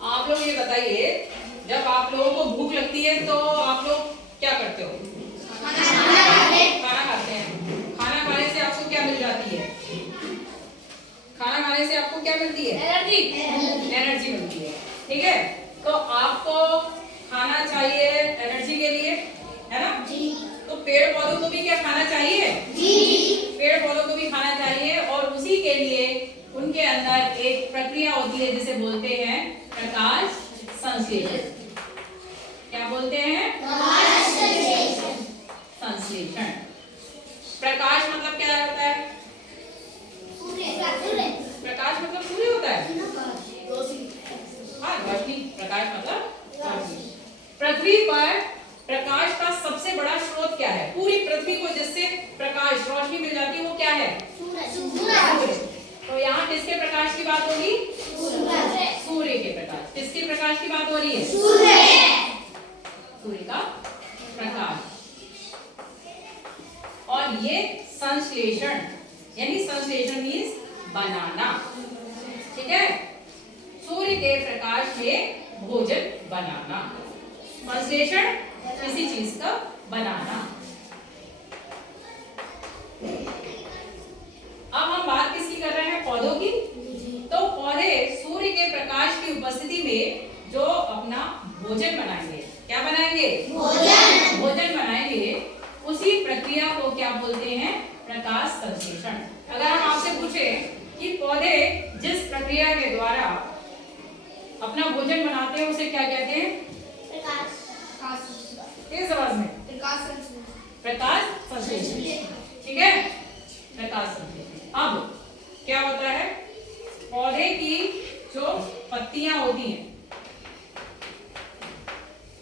आप लोग ये बताइए, जब आप लोगों को भूख लगती है तो आप लोग क्या करते हो? खाना खाते हैं। खाना खाने से आपको क्या मिल जाती है? खाना खाने से आपको क्या मिलती है? एनर्जी मिलती है। ठीक है, तो आपको खाना चाहिए एनर्जी के लिए, है ना? तो पेड़ पौधों को भी क्या खाना चाहिए? पेड़ पौधों को भी खाना चाहिए, और उसी के लिए उनके अंदर एक प्रक्रिया होती है जिसे बोलते हैं प्रकाश संश्लेषण। क्या बोलते हैं? संश्लेषण। प्रकाश मतलब क्या होता है? प्रकाश मतलब सूर्य होता है। हाँ, रोशनी। प्रकाश मतलब रोशनी। पृथ्वी पर प्रकाश का सबसे बड़ा स्रोत क्या है? पूरी पृथ्वी को जिससे प्रकाश रोशनी मिल जाती है वो क्या है? सूरज। तो यहाँ किसके प्रकाश की बात होगी? सूर्य के प्रकाश। किसके प्रकाश की बात हो रही है? सूर्य का प्रकाश। और ये संश्लेषण, यानी संश्लेषण मीन्स बनाना। ठीक है, सूर्य के प्रकाश से भोजन बनाना। संश्लेषण किसी चीज का बनाना। अब हम बात किसकी कर रहे हैं? पौधों की। तो पौधे सूर्य के प्रकाश की उपस्थिति में जो अपना भोजन बनाएंगे, क्या बनाएंगे? भोजन बनाएंगे। उसी प्रक्रिया को क्या बोलते हैं? प्रकाश संश्लेषण। अगर हम आपसे पूछे कि पौधे जिस प्रक्रिया के द्वारा अपना भोजन बनाते हैं उसे क्या कहते हैं? किस आवाज में? प्रकाश संश्लेषण। ठीक है, प्रकाश संश्लेषण। अब क्या होता है? पौधे की जो पत्तियां होती हैं,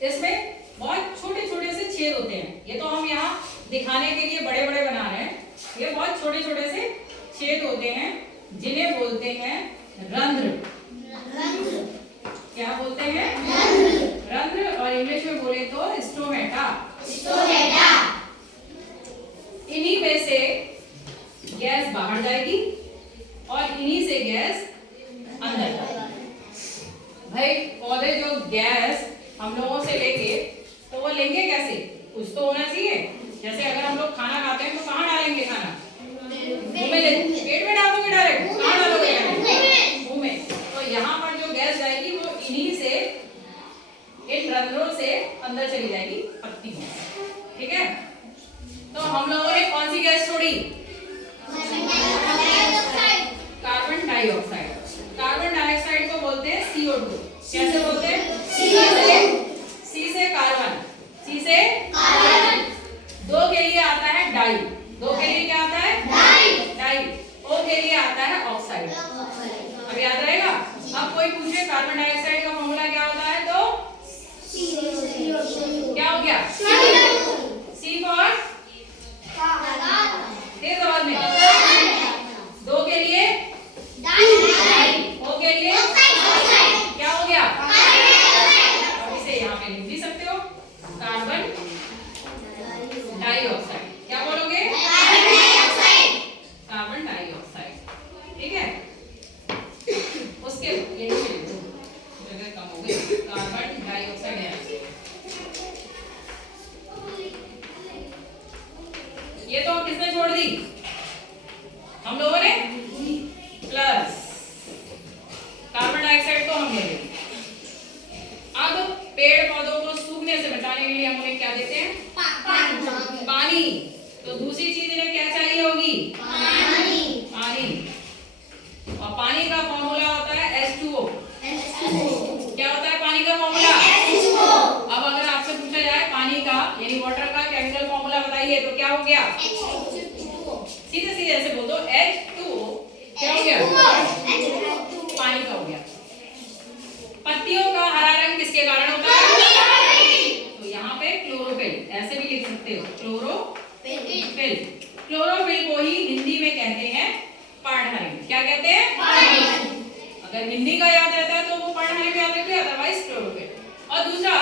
इसमें बहुत छोटे छोटे से छेद होते हैं। ये तो हम यहाँ दिखाने के लिए बड़े बड़े बना रहे हैं। ये बहुत छोटे छोटे से छेद होते हैं जिन्हें बोलते हैं रंध्र। क्या बोलते हैं? रंध्र। और इंग्लिश में बोले तो स्टोमेटा। इन्हीं में से गैस बाहर जाएगी और इन्हीं से गैस अंदर जाएगी। भाई पौधे जो गैस हम लोगों से लेंगे तो वो लेंगे कैसे? कुछ तो होना चाहिए। जैसे अगर हम लोग खाना खाते हैं तो कहाँ डालेंगे खाना? मुंह में ले, पेट में डालोगे डायरेक्ट? कहाँ डालोगे? मुंह में। तो यहाँ पर जो गैस जाएगी वो इन्हीं से, इन रंध्रों से अंदर चली जाएगी पत्ती में। ठीक है, तो हम लोगों ने कौन सी गैस छोड़ी? Carbon dioxide. कार्बन डाइऑक्साइड को बोलते हैं CO2। कैसे बोलते हैं? C से कार्बन, C से दो के लिए आता है डाई। दो के लिए क्या आता है? डाई। O के लिए आता है ऑक्साइड। अब याद रहेगा। अब कोई पूछे कार्बन डाइऑक्साइड का फॉर्मूला क्या होता है तो क्या हो गया? C फॉर तेज आवाज में। दो के लिए O के लिए क्या हो गया? अब इसे यहाँ पे लिख भी सकते हो, कार्बन डाइऑक्साइड। क्या बोलोगे? Carbon dioxide. ठीक है, उसके ये जगह कम हो गई। कार्बन डाइऑक्साइड है, ये तो किसने छोड़ दी? हम लोगों ने। प्लस कार्बन डाइऑक्साइड को हम ले लेंगे। अब पेड़ पौधों को सूखने से बचाने के लिए हम उन्हें क्या देते हैं? पानी। तो दूसरी चीज इन्हें क्या चाहिए होगी? पानी। और पानी का फॉर्मूला होता है H2O। क्या होता है पानी का फॉर्मूला? अब अगर आपसे पूछा जाए पानी का यानी वाटर का केमिकल फॉर्मूला बताइए तो क्या हो गया? सीधे सीधे ऐसे बोल दो, H2O। क्या हो गया? पानी का हो गया। पत्तियों का हरा रंग किसके कारण होता है? तो यहाँ पे क्लोरोफिल, ऐसे भी लिख सकते हो, क्लोरोफिल। क्लोरोफिल को ही हिंदी में कहते हैं पर्णहरित। क्या कहते हैं? अगर हिंदी का याद रहता है तो वो पर्णहरित याद रखिए, अदरवाइज क्लोरोफिल। और दूसरा,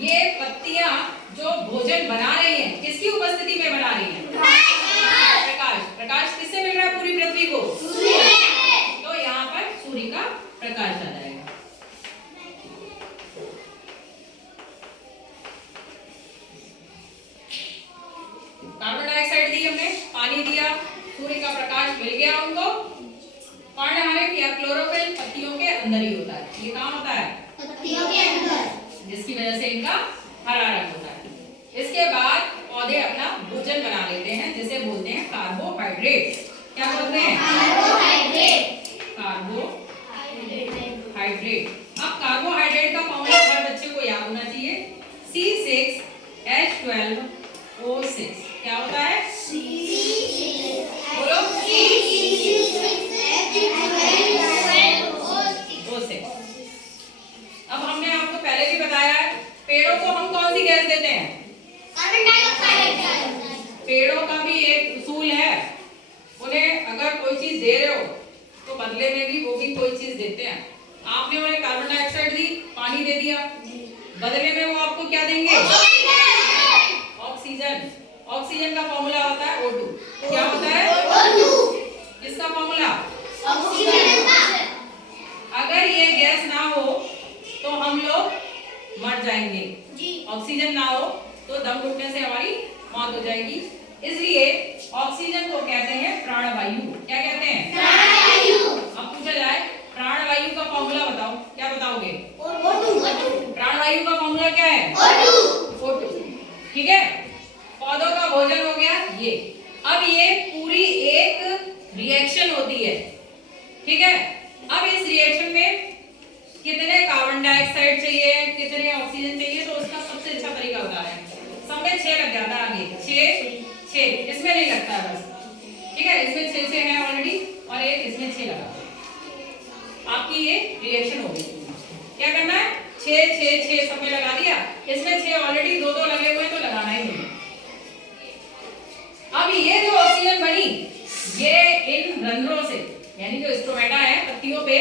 ये पत्तियां जो भोजन बना रही हैं किसकी उपस्थिति में बना रही हैं? प्रकाश। प्रकाश किससे मिल रहा है पूरी पृथ्वी को? तो यहाँ पर सूर्य का प्रकाश आ जाएगा। होता है, ये कहाँ होता है? पत्तियों के अंदर, जिसकी वजह से इनका हरा रंग होता है। इसके बाद पौधे अपना भोजन बना लेते हैं जिसे बोलते हैं कार्बोहाइड्रेट। क्या बोलते हैं? कार्बोहाइड्रेट। कार्बोहाइड्रेट। अब कार्बोहाइड्रेट का फॉर्मूला हर बच्चे को याद होना चाहिए, C6H12O6। क्या होता है? बोलो। O6। अब हमने आपको पहले भी बताया है, पेड़ों को हम कौन सी गैस देते हैं? Carbon dioxide. पेड़ों का भी एक उसूल है, उन्हें अगर कोई चीज दे रहे हो तो बदले में भी वो भी कोई चीज देते हैं। आपने उन्हें कार्बन डाइऑक्साइड दी, पानी दे दिया, बदले में वो आपको क्या देंगे? ऑक्सीजन। ऑक्सीजन का फॉर्मूला होता है O2। क्या होता है? किसका फॉर्मूला? ऑक्सीजन का। अगर ये गैस ना हो तो हम लोग मर जाएंगे। ऑक्सीजन ना हो तो दम घुटने से हमारी मौत हो जाएगी। इसलिए ऑक्सीजन को कहते हैं प्राणवायु। क्या कहते हैं? प्राणवायु। अब पूछा जाए प्राणवायु का फॉर्मूला बताओ, क्या बताओगे? O2। प्राणवायु का फॉर्मूला क्या है? O2। ठीक है, पौधों का भोजन हो गया ये। अब ये पूरी एक रिएक्शन होती है, ठीक है। अब इस रिएक्शन में कितने कार्बन डाइऑक्साइड चाहिए, कितने ऑक्सीजन चाहिए, तो उसका सबसे अच्छा तरीका बता रहे हैं। सब में 6 लग जाता है आगे, 6 इसमें नहीं लगता है बस, ठीक है। इसमें 6 है ऑलरेडी और एक इसमें 6 लगा। आपकी ये रिएक्शन हो गई। क्या करना है? 6 सब में लगा दिया, इसमें 6 ऑलरेडी 2 लगे हुए तो लगाना ही नहीं। अब ये जो ऑक्सीजन बनी ये इन रंध्रों से, यानी जो स्ट्रोमेटा है पत्तियों पे,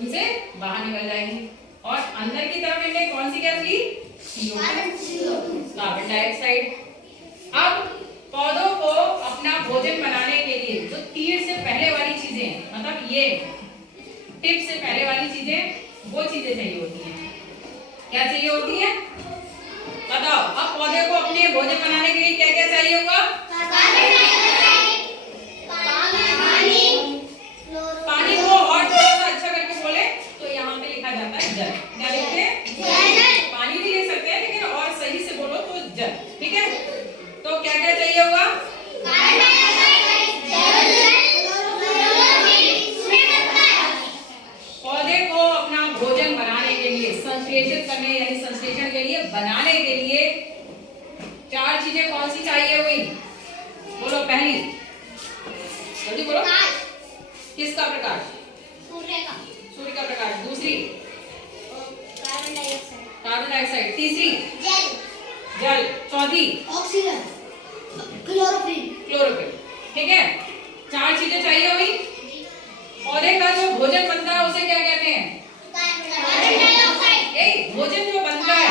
उनसे बाहर निकल जाएंगी और अंदर की तरफ इन्हें कौन सी गैस ली? Carbon dioxide. अब पौधों को अपना भोजन बनाने के लिए जो तीर से पहले वाली चीजें, मतलब ये टिप से पहले वाली चीजें, वो चीजें चाहिए होती हैं। क्या चाहिए होती है? बताओ। अब पौधे को अपने भोजन बनाने के लिए क्या क्या चाहिए होगा? पानी को और थोड़ा सा अच्छा करके बोले तो यहाँ पे लिखा जाता है जल। क्या लिखते हैं? पानी भी ले सकते हैं लेकिन और सही से बोलो तो जल, ठीक है। तो क्या क्या चाहिए होगा? पौधे को अपना भोजन बनाने के लिए, संश्लेषित करने यानी संश्लेषण के लिए, बनाने के लिए 4 चीजें कौन सी चाहिए हुई? बोलो। पहली, जल्दी बोलो। किसका प्रकाश? सूर्य का प्रकाश। दूसरी, कार्बन डाइऑक्साइड। तीसरी, जल। चौथी, ऑक्सीजन, क्लोरोफिल। ठीक है, 4 चीजें चाहिए हुई। पौधे का जो भोजन बनता है उसे क्या कहते हैं? भोजन जो बनता है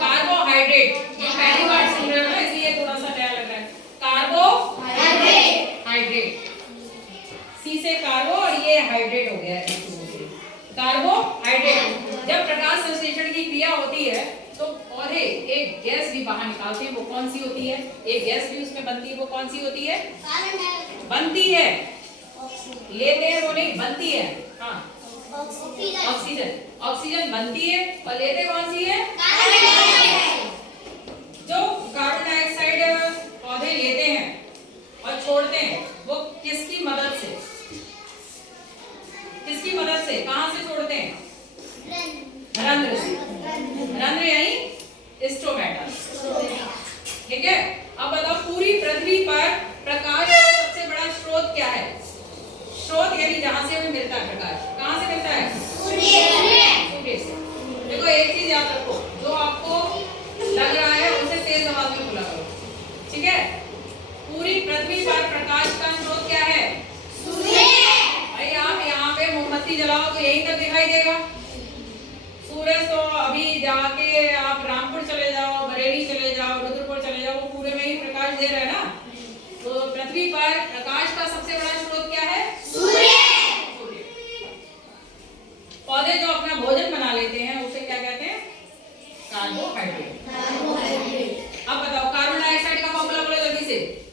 कार्बोहाइड्रेट। ये पहली बार सुन रहे हो ना, इसलिए थोड़ा सा नया लग रहा है। कार्बोहाइड्रेट, सी से कार्बो और ये हाइड्रेट हो गया है। कार्बोहाइड्रेट। जब प्रकाश संश्लेषण की क्रिया होती है तो पौधे एक गैस भी बाहर निकालते हैं। वो कौन सी होती है? एक गैस भी उसमें बनती है। वो कौन सी होती है? बनती है, लेते हैं वो नहीं, बनती है। हाँ, ऑक्सीजन बनती है और लेते कौन सी है? जो कार्बन डाइऑक्साइड पौधे लेते हैं और छोड़ते हैं वो किसकी मदद से? कहां से छोड़ते हैं? रंध्र से। रंध्र यानी स्ट्रोमेटा, ठीक है। अब बताओ, पूरी पृथ्वी पर प्रकाश का सबसे बड़ा स्रोत क्या है? स्रोत यानी जहां से हमें मिलता है प्रकाश। कहां से मिलता है? सूर्य से। देखो एक चीज याद रखो, जो आपको लग रहा है उसे तेज आवाज में बोला करो, ठीक है। पूरी पृथ्वी पर प्रकाश का स्रोत क्या है? सूर्य। भाई आप यहाँ पे मोमबत्ती जलाओ तो यहीं तक दिखाई देगा सूरज। तो अभी जाके आप रामपुर चले जाओ, बरेली चले जाओ, रुद्रपुर चले जाओ, वो पूरे में ही प्रकाश दे रहा है ना। तो पृथ्वी पर प्रकाश का सबसे बड़ा स्रोत क्या है? सूर्य। पौधे जो अपना भोजन बना लेते हैं उसे क्या कहते हैं? कार्बोहाइड्रेट। अब बताओ, कार्बन डाइऑक्साइड का फॉर्मूला बोलो जल्दी से।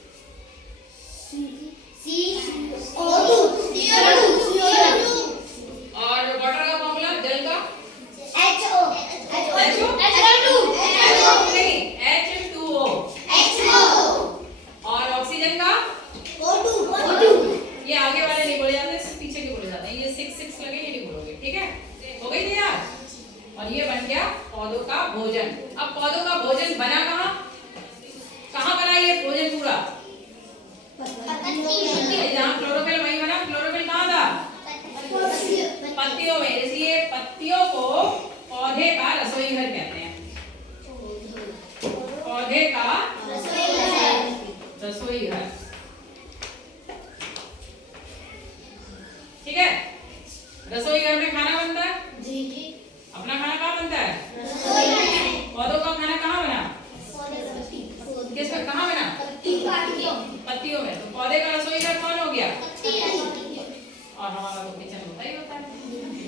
पौधों का भोजन। अब पौधों का भोजन बना कहाँ कहाँ बना ये भोजन पूरा? जहाँ क्लोरोफिल वहीं बना। क्लोरोफिल कहाँ था? पत्तियों में। इसलिए पत्तियों को पौधे का रसोई घर कहते हैं। पौधे का रसोई घर। ठीक है। रसोई घर में खाना बनता है। अपना खाना कहाँ बनता है? पौधों का खाना कहाँ बना? किसमें कहाँ बना? पत्तियों में। तो पौधे का रसोई घर कौन हो गया? और हमारा तो किचन होता ही होता है।